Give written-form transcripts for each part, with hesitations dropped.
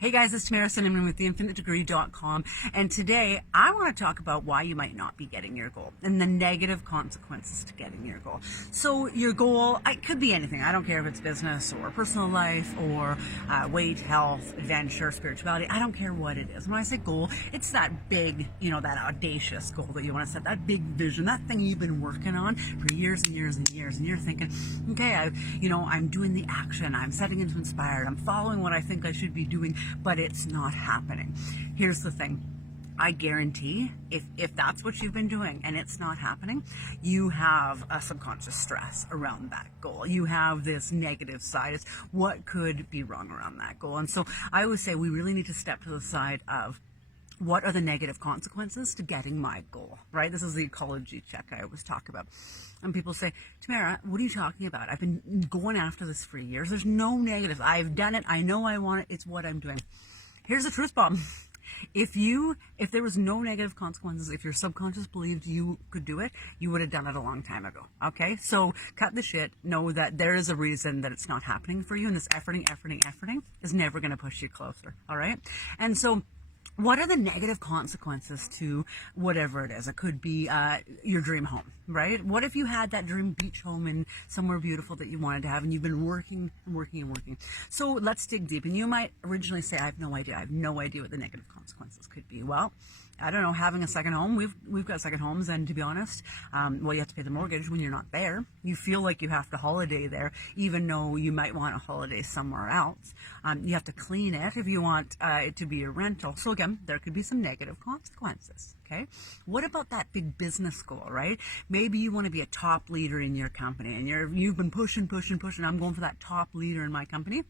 Hey guys, it's Tamara Cinnamon with theinfinitedegree.com, and today I want to talk about why you might not be getting your goal and the negative consequences to getting your goal. So your goal, it could be anything. I don't care if it's business or personal life or weight, health, adventure, spirituality. I don't care what it is. When I say goal, it's that big, that audacious goal that you want to set, that big vision, that thing you've been working on for years and years and years, and you're thinking, okay, I'm doing the action, I'm setting into inspired, I'm following what I think I should be doing, but it's not happening. Here's the thing. I guarantee if that's what you've been doing and it's not happening, you have a subconscious stress around that goal. You have this negative side. It's what could be wrong around that goal. And so I always say we really need to step to the side of what are the negative consequences to getting my goal, right? This is the ecology check I always talk about. And people say, Tamara, what are you talking about? I've been going after this for years. There's no negatives. I've done it. I know I want it. It's what I'm doing. Here's the truth bomb. If there was no negative consequences, if your subconscious believed you could do it, you would have done it a long time ago. Okay? So cut the shit. Know that there is a reason that it's not happening for you. And this efforting is never going to push you closer. All right? And so what are the negative consequences to whatever it is? It could be your dream home, right? What if you had that dream beach home in somewhere beautiful that you wanted to have, and you've been working and working and working? So let's dig deep. And you might originally say, I have no idea. I have no idea what the negative consequences could be. Well, I don't know, having a second home. We've got second homes, and to be honest, you have to pay the mortgage when you're not there. You feel like you have to holiday there, even though you might want a holiday somewhere else. You have to clean it if you want it to be a rental. So again, there could be some negative consequences. Okay, what about that big business goal, right? Maybe you want to be a top leader in your company, and you've been pushing. I'm going for that top leader in my company,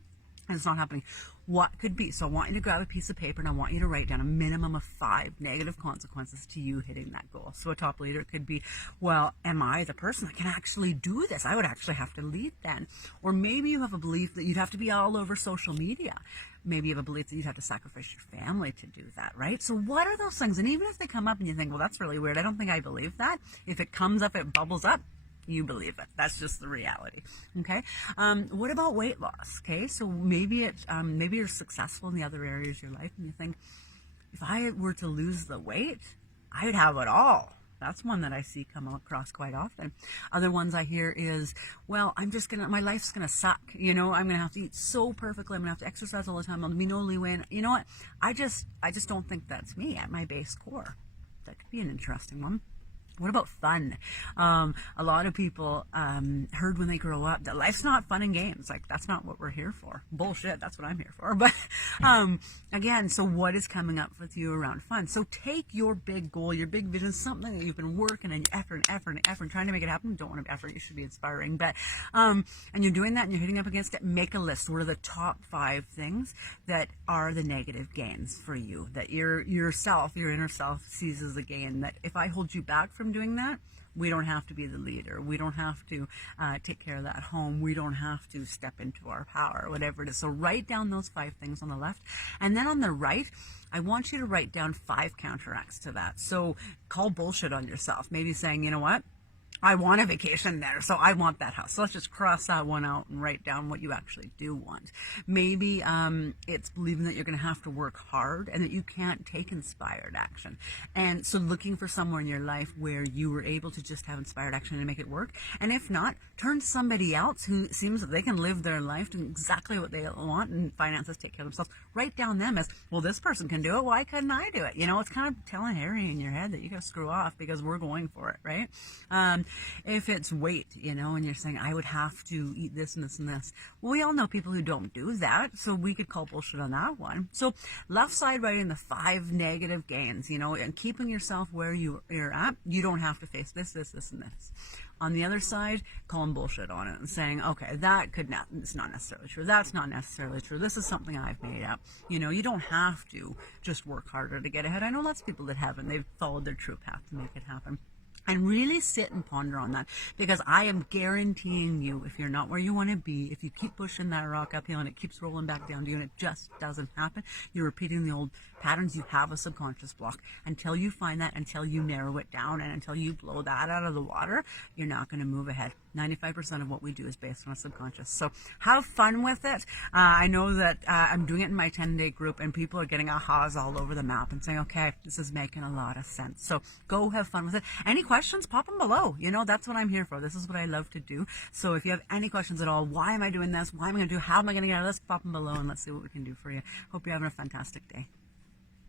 and it's not happening. What could be? So I want you to grab a piece of paper, and I want you to write down a minimum of 5 negative consequences to you hitting that goal. So a top leader could be, well, am I the person that can actually do this? I would actually have to lead then. Or maybe you have a belief that you'd have to be all over social media. Maybe you have a belief that you'd have to sacrifice your family to do that, right? So what are those things? And even if they come up and you think, well, that's really weird, I don't think I believe that. If it comes up, it bubbles up, you believe it. That's just the reality. Okay. What about weight loss? Okay. So maybe maybe you're successful in the other areas of your life, and you think, if I were to lose the weight, I'd have it all. That's one that I see come across quite often. Other ones I hear is, well, my life's gonna suck. I'm gonna have to eat so perfectly. I'm gonna have to exercise all the time. I'll be no leeway. You know what? I just don't think that's me at my base core. That could be an interesting one. What about fun? A lot of people heard when they grow up that life's not fun and games. Like, that's not what we're here for. Bullshit, that's what I'm here for. But again, so what is coming up with you around fun? So take your big goal, your big vision, something that you've been working and effort, trying to make it happen. Don't want to effort, you should be inspiring. But and you're doing that and you're hitting up against it, make a list. What are the top 5 things that are the negative gains for you, that your inner self sees as a gain, that if I hold you back from doing that, we don't have to be the leader. We don't have to take care of that home. We don't have to step into our power, whatever it is. So write down those 5 things on the left. And then on the right, I want you to write down 5 counteracts to that. So call bullshit on yourself. Maybe saying, you know what? I want a vacation there, so I want that house. So let's just cross that one out and write down what you actually do want. Maybe it's believing that you're going to have to work hard and that you can't take inspired action. And so looking for somewhere in your life where you were able to just have inspired action and make it work. And if not, turn to somebody else who seems that they can live their life doing exactly what they want and finances take care of themselves. Write down them as, well, this person can do it. Why couldn't I do it? It's kind of telling Harry in your head that you got to screw off because we're going for it, right? If it's weight, and you're saying, I would have to eat this and this and this. Well, we all know people who don't do that, so we could call bullshit on that one. So left side writing the 5 negative gains, and keeping yourself where you're at. You don't have to face this, and this. On the other side, calling bullshit on it and saying, okay, it's not necessarily true. That's not necessarily true. This is something I've made up. You don't have to just work harder to get ahead. I know lots of people that haven't. They've followed their true path to make it happen. And really sit and ponder on that, because I am guaranteeing you, if you're not where you want to be, if you keep pushing that rock uphill and it keeps rolling back down to you and it just doesn't happen, you're repeating the old patterns. You have a subconscious block. Until you find that, until you narrow it down, and until you blow that out of the water, you're not going to move ahead. 95% of what we do is based on a subconscious. So have fun with it. I know that I'm doing it in my 10-day group, and people are getting ahas all over the map and saying, okay, this is making a lot of sense. So go have fun with it. Any questions, pop them below. You know, that's what I'm here for. This is what I love to do. So if you have any questions at all, why am I doing this? Why am I going to do? How am I going to get out of this? Pop them below and let's see what we can do for you. Hope you're having a fantastic day.